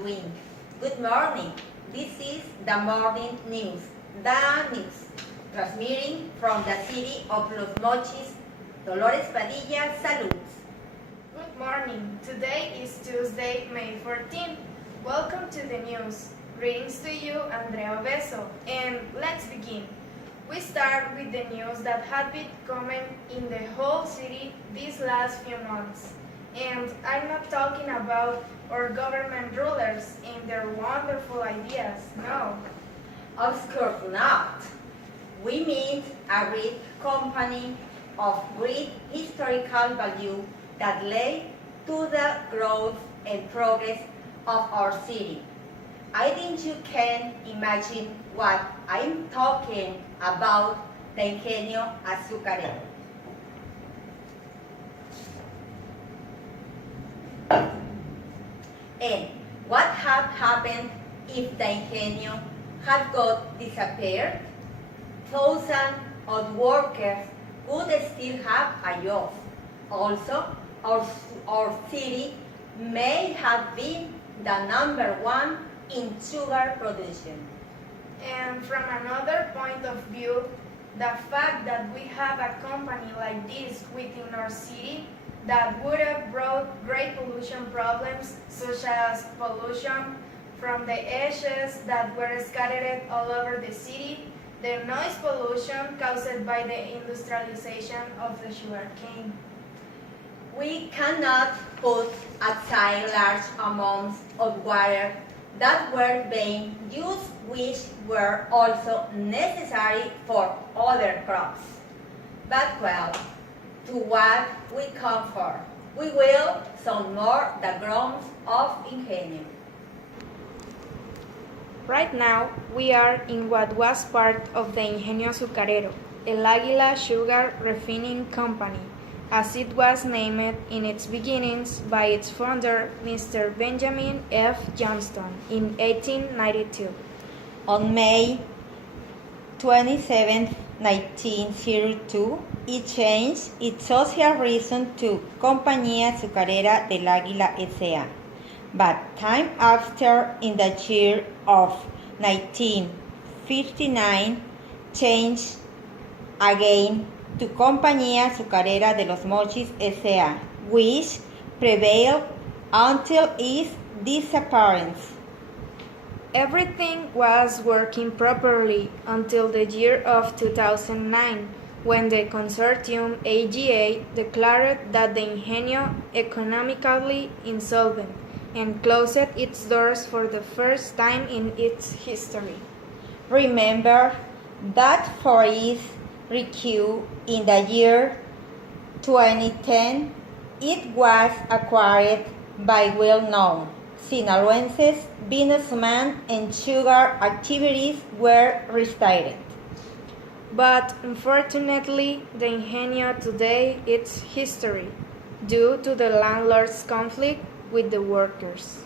doing? Good morning. This is the morning news. The news. Transmitting from the city of Los Mochis, Dolores Padilla salutes. Good morning. Today is Tuesday, May 14th. Welcome to the news. Greetings to you, Andrea. And let's begin. We start with the news that had been coming in the whole city these last few months. And I'm not talking about our government rulers and their wonderful ideas, no. Of course not. We mean a great company of great historical value that led to the growth and progress of our city. I think you can imagine what I'm talking about, the Ingenio Azucarero. And what had happened if the Ingenio had got disappeared? Thousands of workers would still have a job. Also, our city may have been the #1 in sugar production. And from another point of view, the fact that we have a company like this within our city that would have brought great pollution problems, such as pollution from the ashes that were scattered all over the city, the noise pollution caused by the industrialization of the sugarcane. We cannot put aside large amounts of water that were being used, which were also necessary for other crops. But well, to what we come for, we will sound more the grounds of Ingenio. Right now, we are in what was part of the Ingenio Azucarero, El Águila Sugar Refining Company, as it was named in its beginnings by its founder, Mr. Benjamin F. Johnston, in 1892. On May 27, 1902, it changed its social reason to Compañía Azucarera del Águila S.A. But time after, in the year of 1959, changed again to Compañía Azucarera de los Mochis S.A., which prevailed until its disappearance. Everything was working properly until the year of 2009, when the consortium AGA declared that the Ingenio economically insolvent and closed its doors for the first time in its history. Remember that for its rescue in the year 2010, it was acquired by well-known Sinaloenses businessmen and sugar activities were restarted. But unfortunately, the Ingenio today is history due to the landlord's conflict with the workers.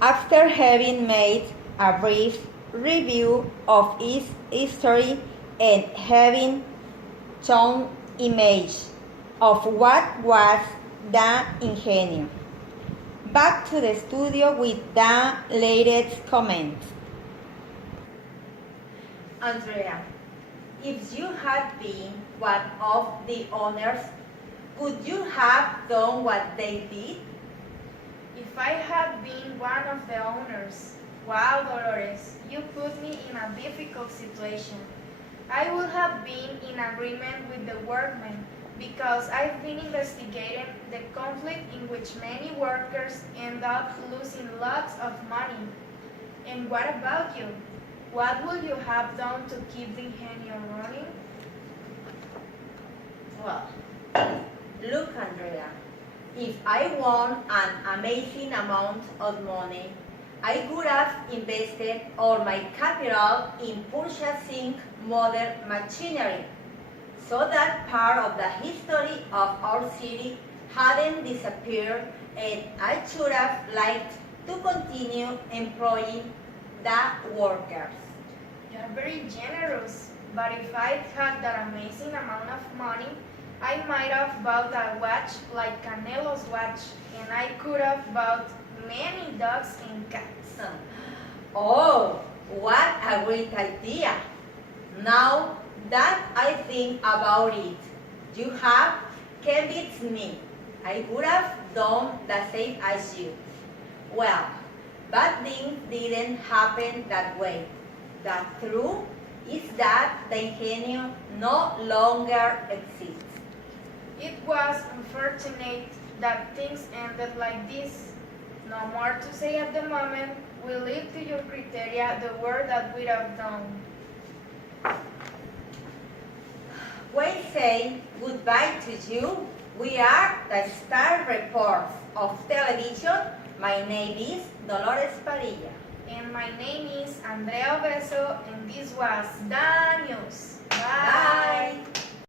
After having made a brief review of its history and having shown image of what was the Ingenio, back to the studio with the latest comments. Andrea, if you had been one of the owners, would you have done what they did? If I had been one of the owners, wow, Dolores, you put me in a difficult situation. I would have been in agreement with the workmen because I've been investigating the conflict in which many workers end up losing lots of money. And what about you? What would you have done to keep the Ingenio running? Well, look, Andrea, if I won an amazing amount of money, I would have invested all my capital in purchasing modern machinery, so that part of the history of our city hadn't disappeared, and I should have liked to continue employing the workers. You're very generous, but if I had that amazing amount of money, I might have bought a watch like Canelo's watch, and I could have bought many dogs and cats. Oh, what a great idea! Now that I think about it, you have convinced me. I would have done the same as you. Well, but things didn't happen that way. The truth is that the Ingenio no longer exists. It was unfortunate that things ended like this. No more to say at the moment. We leave to your criteria the work that we have done. We say goodbye to you. We are the star reports of television. My name is Dolores Padilla. And my name is Andrea, and this was The News. Bye.